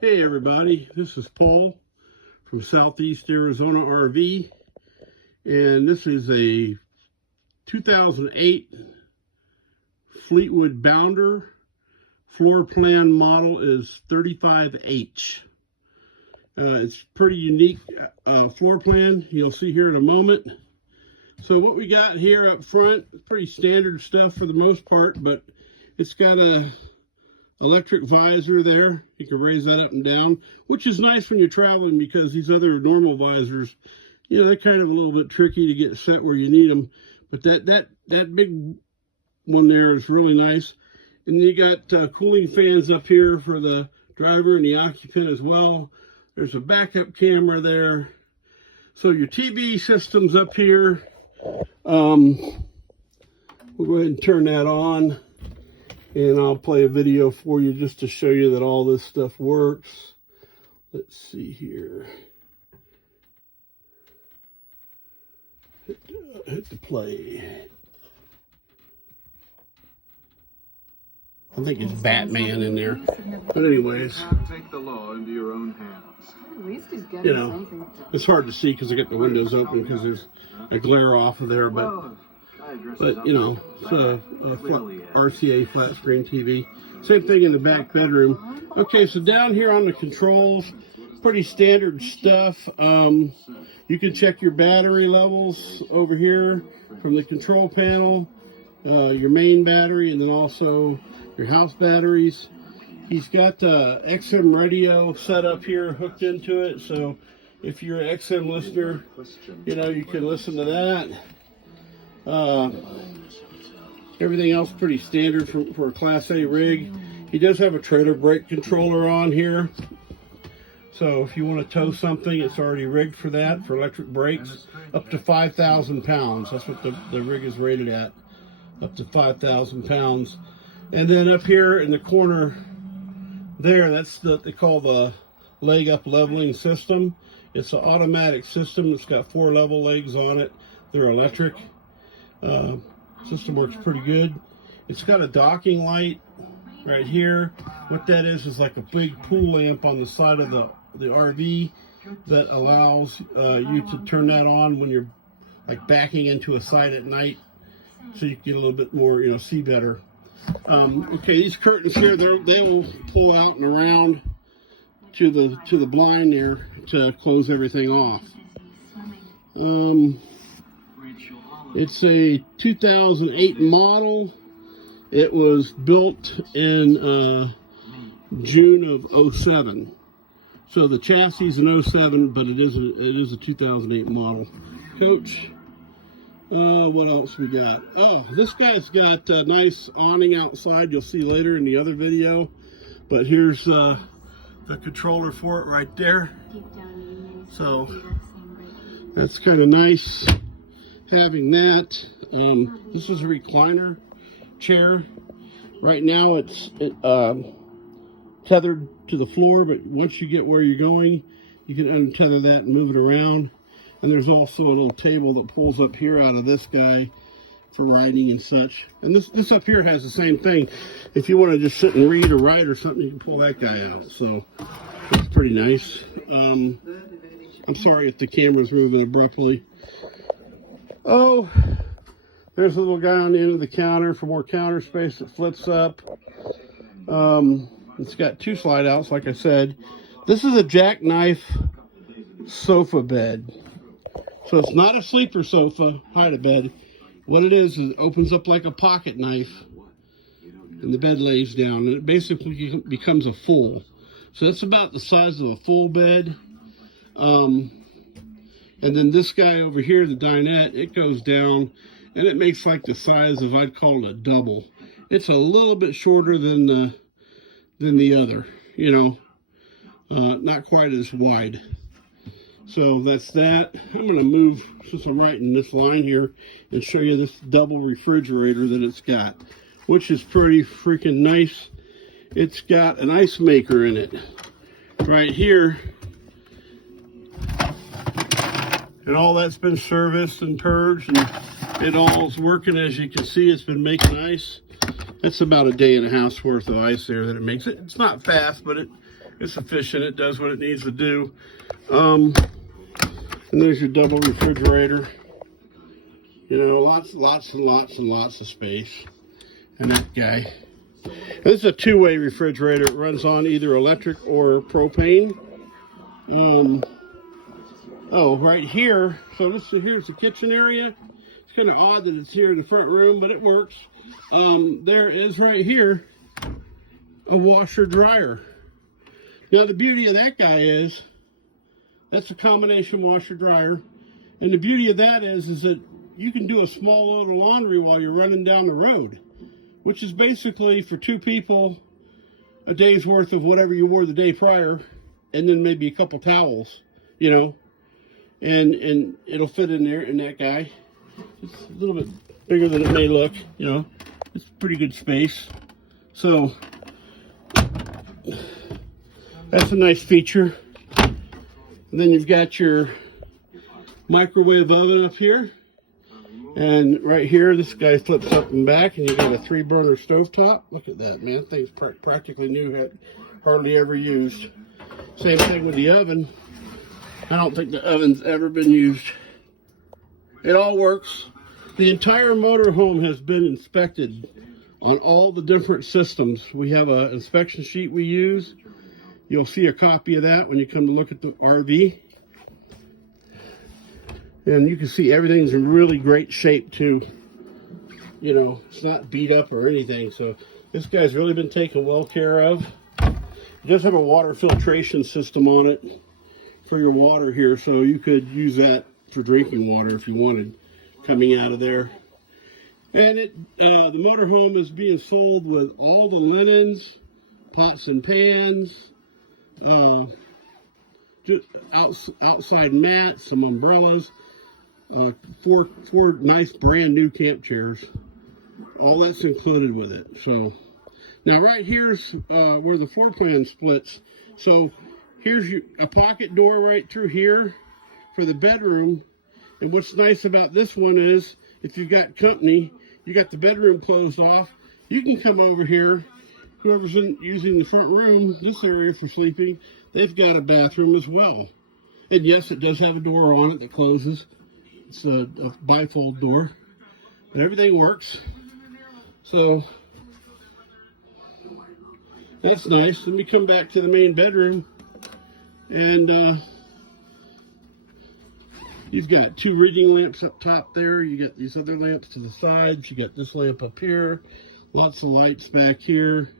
Hey everybody, this is Paul from Southeast Arizona RV, and this is a 2008 Fleetwood Bounder. Floor plan model is 35H. It's pretty unique floor plan. You'll see here in a moment. So what we got here up front, pretty standard stuff for the most part, but it's got a electric visor there. You can raise that up and down, which is nice when you're traveling, because these other normal visors, you know, they're kind of a little bit tricky to get set where you need them. But that big one there is really nice. And you got cooling fans up here for the driver and the occupant as well. There's a backup camera there. So your TV system's up here. We'll go ahead and turn that on, and I'll play a video for you just to show you that all this stuff works. Let's see here. Hit the play. I think it's Batman in there. But anyways, take the law into your own hands. You know, it's hard to see because I got the windows open because there's a glare off of there, but you know, it's a RCA flat screen TV. Same thing in the back bedroom. Okay, so down here on the controls, pretty standard stuff. You can check your battery levels over here from the control panel, your main battery, and then also your house batteries. He's got the XM radio set up here, hooked into it, so if you're an XM listener, you know, you can listen to that. Everything else pretty standard for a Class A rig. He does have a trailer brake controller on here, so if you want to tow something, it's already rigged for that, for electric brakes, up to 5,000 pounds. That's what the rig is rated at, up to 5,000 pounds. And then up here in the corner there, that's what they call the leg up leveling system. It's an automatic system. It's got 4 level legs on it. They're electric. System works pretty good. It's got a docking light right here. What that is like a big pool lamp on the side of the RV that allows you to turn that on when you're like backing into a site at night, so you can get a little bit more, you know, see better. Okay, these curtains here, they will pull out and around to the blind there to close everything off. It's a 2008 model. It was built in June of 07. So the chassis is an 07, but it is a 2008 model. Coach. What else we got? Oh, this guy's got a nice awning outside. You'll see later in the other video. But here's the controller for it right there. So that's kind of nice having that. This is a recliner chair. Right now it's tethered to the floor, but once you get where you're going, you can untether that and move it around. And there's also a little table that pulls up here out of this guy for writing and such. And this up here has the same thing. If you want to just sit and read or write or something, you can pull that guy out. So it's pretty nice. I'm sorry if the camera's moving abruptly. Oh, there's a little guy on the end of the counter for more counter space that flips up. It's got 2 slide outs, like I said. This is a jackknife sofa bed. So it's not a sleeper sofa, hide-a-bed. What it is it opens up like a pocket knife, and the bed lays down, and it basically becomes a full. So that's about the size of a full bed. And then this guy over here, the dinette, it goes down, and it makes like the size of, I'd call it a double. It's a little bit shorter than the other, you know, not quite as wide. So that's that. I'm going to move, since I'm writing this line here, and show you this double refrigerator that it's got, which is pretty freaking nice. It's got an ice maker in it right here. And all that's been serviced and purged, and it all's working. As you can see, it's been making ice. That's about a day and a half's worth of ice there that it makes. It's not fast, but It's efficient. It does what it needs to do. And there's your double refrigerator. You know, lots and lots of space. And that guy. And this is a two-way refrigerator. It runs on either electric or propane. Oh, right here. So here's the kitchen area. It's kind of odd that it's here in the front room, but it works. There is right here a washer dryer. Now the beauty of that guy is that's a combination washer dryer, and the beauty of that is that you can do a small load of laundry while you're running down the road, which is basically for two people a day's worth of whatever you wore the day prior, and then maybe a couple towels, you know, and it'll fit in there in that guy. It's a little bit bigger than it may look, you know. It's pretty good space. So that's a nice feature. And then you've got your microwave oven up here. And right here, this guy flips up and back, and you got a 3-burner stovetop. Look at that, man. Thing's practically new, hardly ever used. Same thing with the oven. I don't think the oven's ever been used. It all works. The entire motorhome has been inspected on all the different systems. We have an inspection sheet we use. You'll see a copy of that when you come to look at the RV. And you can see everything's in really great shape too. You know, it's not beat up or anything. So this guy's really been taken well care of. It does have a water filtration system on it for your water here. So you could use that for drinking water if you wanted coming out of there. And the motorhome is being sold with all the linens, pots and pans, just outside mats, some umbrellas, four nice brand new camp chairs. All that's included with it. So now right here's where the floor plan splits. So here's a pocket door right through here for the bedroom. And what's nice about this one is if you've got company, you got the bedroom closed off, you can come over here. Whoever's using the front room, this area for sleeping, they've got a bathroom as well. And yes, it does have a door on it that closes. It's a bifold door, but everything works. So that's nice. Let me come back to the main bedroom, and you've got 2 reading lamps up top there. You got these other lamps to the sides. You got this lamp up here. Lots of lights back here.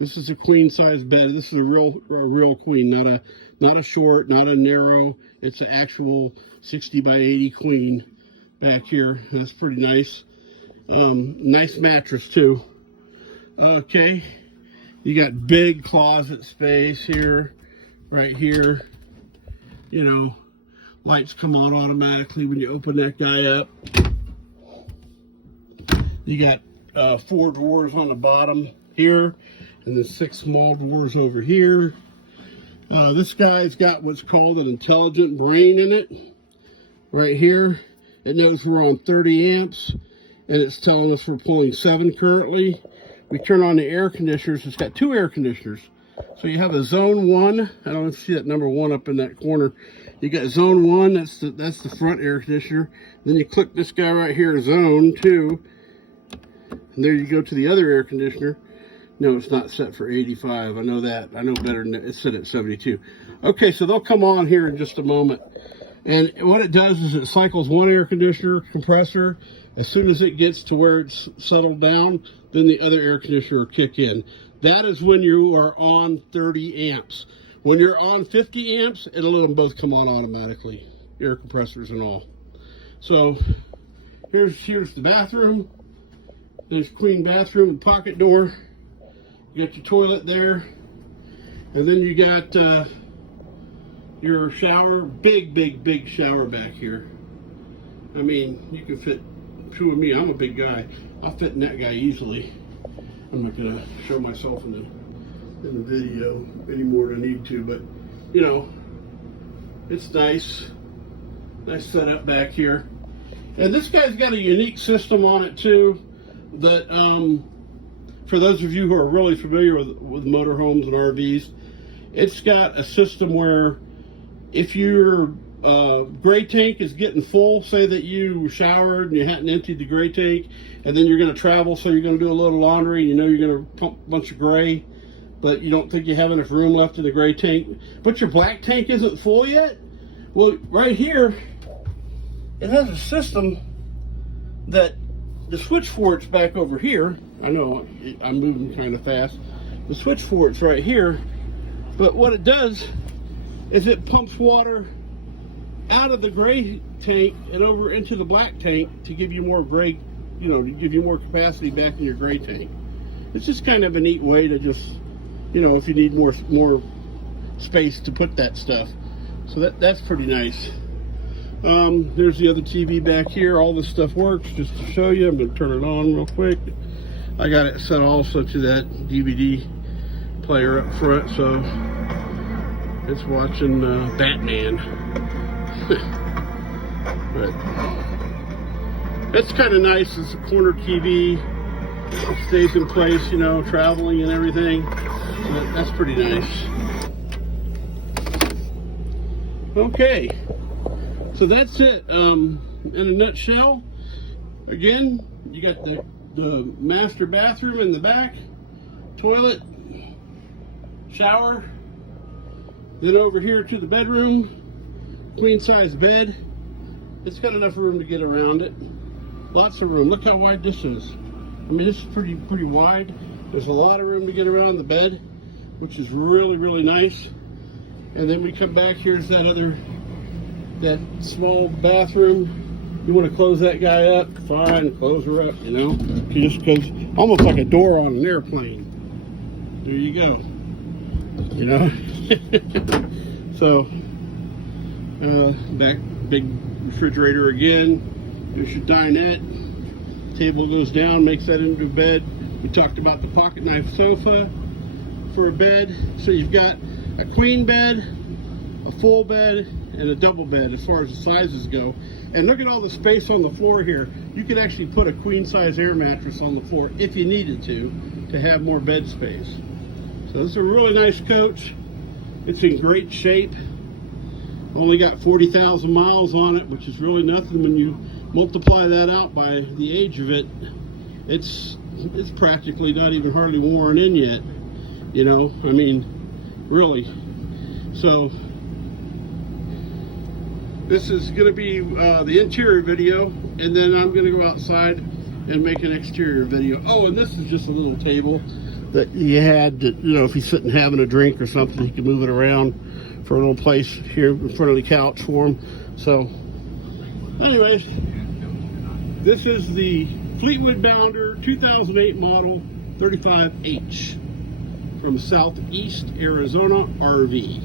This is a queen size bed. This is a real queen, not a short, not a narrow. It's an actual 60 by 80 queen back here. That's pretty nice. Nice mattress too. Okay, you got big closet space here, right here. You know, lights come on automatically when you open that guy up. You got 4 drawers on the bottom here, and then 6 small drawers over here. This guy's got what's called an intelligent brain in it. Right here, it knows we're on 30 amps, and it's telling us we're pulling 7 currently. We turn on the air conditioners. It's got 2 air conditioners. So you have a zone 1. I don't know if you see that number 1 up in that corner. You got zone 1, that's the front air conditioner. Then you click this guy right here, zone 2. And there you go to the other air conditioner. No, it's not set for 85. I know that. I know better than that. It's set at 72. Okay, so they'll come on here in just a moment. And what it does is it cycles 1 air conditioner compressor. As soon as it gets to where it's settled down, then the other air conditioner will kick in. That is when you are on 30 amps. When you're on 50 amps, it'll let them both come on automatically, air compressors and all. So here's the bathroom. There's queen bathroom and pocket door. You got your toilet there, and then you got your shower. Big shower back here. I mean, you can fit 2 of me. I'm a big guy. I'll fit in that guy easily. I'm not gonna show myself in the video any more than I need to, but you know, it's nice setup back here. And this guy's got a unique system on it too, that for those of you who are really familiar with motorhomes and RVs, It's got a system where if your gray tank is getting full, say that you showered and you hadn't emptied the gray tank, and then you're going to travel, so you're going to do a little laundry, and you know you're going to pump a bunch of gray, but you don't think you have enough room left in the gray tank, but your black tank isn't full yet. Well, right here, it has a system that the switch for it's back over here. I know I'm moving kind of fast. The switch for it's right here, but what it does is it pumps water out of the gray tank and over into the black tank to give you more gray, you know, to give you more capacity back in your gray tank. It's just kind of a neat way to just, you know, if you need more space to put that stuff. So that's pretty nice. There's the other TV back here. All this stuff works. Just to show you, I'm going to turn it on real quick. I got it set also to that DVD player up front, so it's watching Batman. But it's kind of nice. It's a corner TV. It stays in place, you know, traveling and everything. So that's pretty nice. Okay, so that's it. In a nutshell, again, you got the master bathroom in the back, toilet, shower, then over here to the bedroom, queen size bed. It's got enough room to get around it. Lots of room. Look how wide this is. I mean, this is pretty wide. There's a lot of room to get around the bed, which is really nice. And then we come back, here's that small bathroom. You want to close that guy up, fine, close her up, you know. She just goes almost like a door on an airplane. There you go. You know. So back, big refrigerator again. There's your dinette. Table goes down, makes that into a bed. We talked about the pocket knife sofa for a bed. So you've got a queen bed, a full bed, and a double bed as far as the sizes go. And look at all the space on the floor here. You could actually put a queen size air mattress on the floor if you needed to have more bed space. So this is a really nice coach. It's in great shape. Only got 40,000 miles on it, which is really nothing. When you multiply that out by the age of it, it's practically not even hardly worn in yet. You know, I mean, really. So this is going to be the interior video, and then I'm going to go outside and make an exterior video. Oh, and this is just a little table that he had that, you know, if he's sitting having a drink or something, he can move it around for a little place here in front of the couch for him. So anyways, this is the Fleetwood Bounder 2008 model 35H from Southeast Arizona RV.